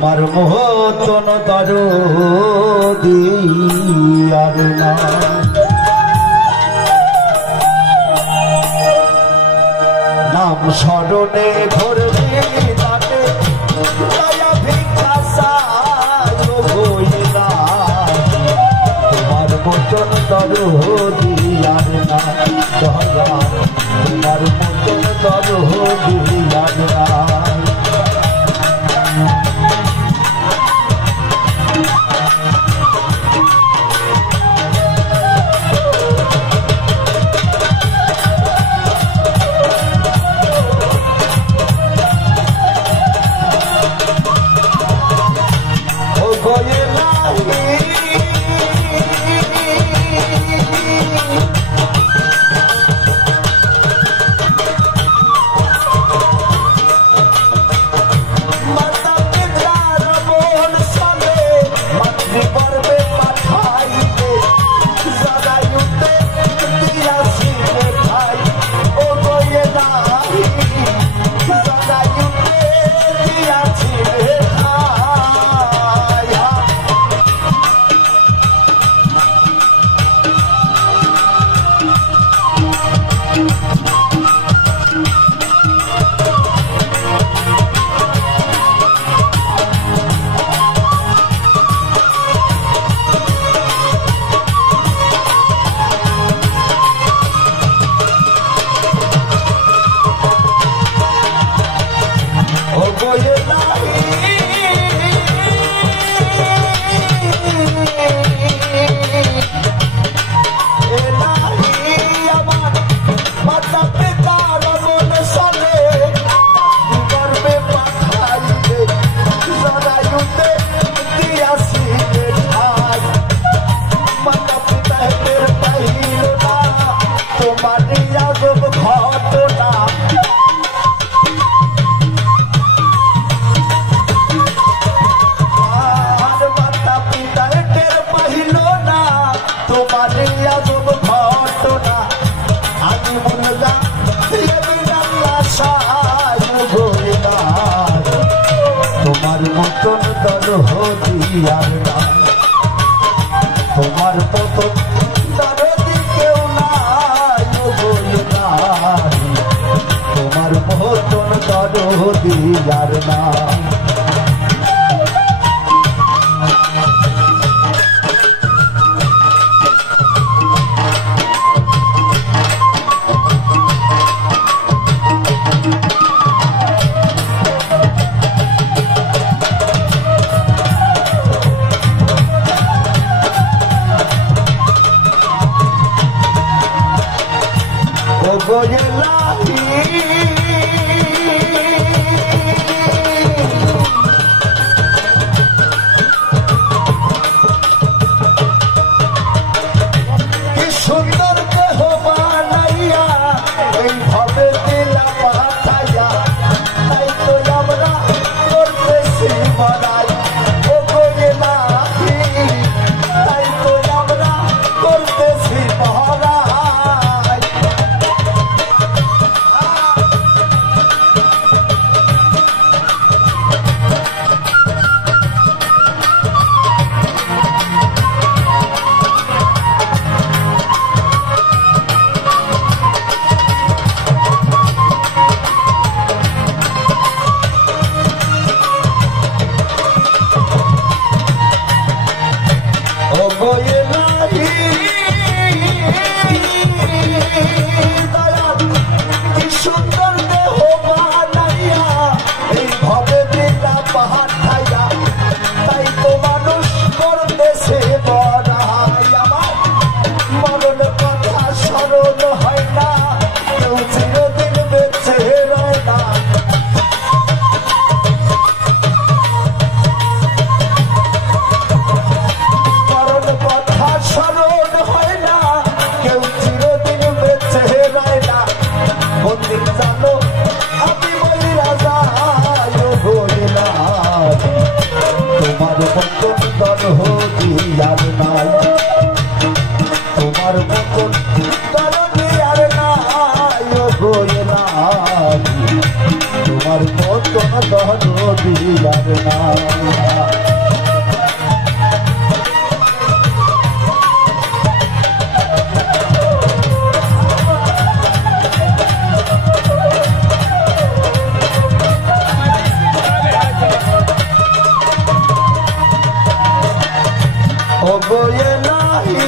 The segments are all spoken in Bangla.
তোমার মতন দরদি আর না। নাম স্মরণে ঘরবে তাতে দয়া ভিক্ষা চাই হই না। তোমার মতন দরদি আর না দয়া, তোমার মতন দরদি আর না। তোমার মতন দরদি কেউ নাই, তোমার মতন দরদি আর না। ও গোয়ে নাহি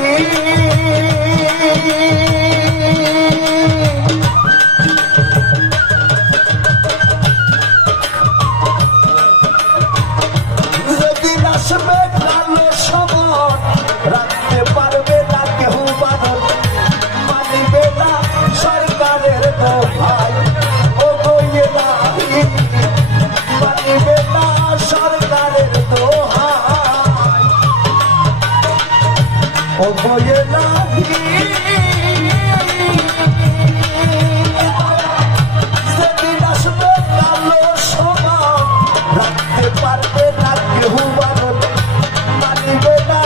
যেদিন আসবে কালো সময় রাখতে পারবে না কেউ বারণ মানিবে না সরকারের দোহাই ও গোয়ে নাহি মানিবে না সরকারের দোহাই ও গোয়ে নাহি যেদিন আসবে কালো সময় রাখতে পারবে না কেউ বারণ মানিবে না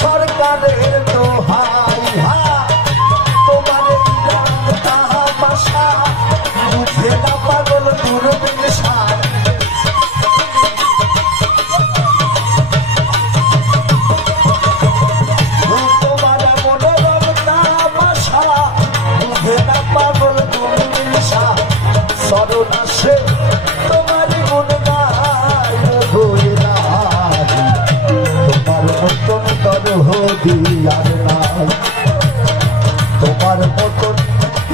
সরকারের দোহাই তোমার তাহা ভাষা বুঝে না পাগল দূরবীন সার তোমার মনোরম তামাশা বুঝে না পাগল দূরবীন সার স্মরণ আসে তোমার গুণ গায় হয়ে না তোমার মতন দরদি আর নাই তোমার মতন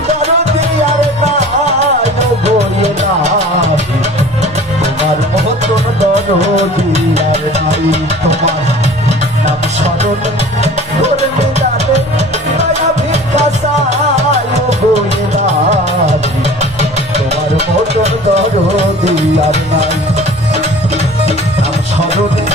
দরদি আর নাই হয়ে না তোমার মতন দরদি আর নাই তোমার নাম স্মরণ করলে জানে দয়া ভিক্ষা চায় হয়ে না তোমার মতন দরদি আর নাই নাম স্মরণে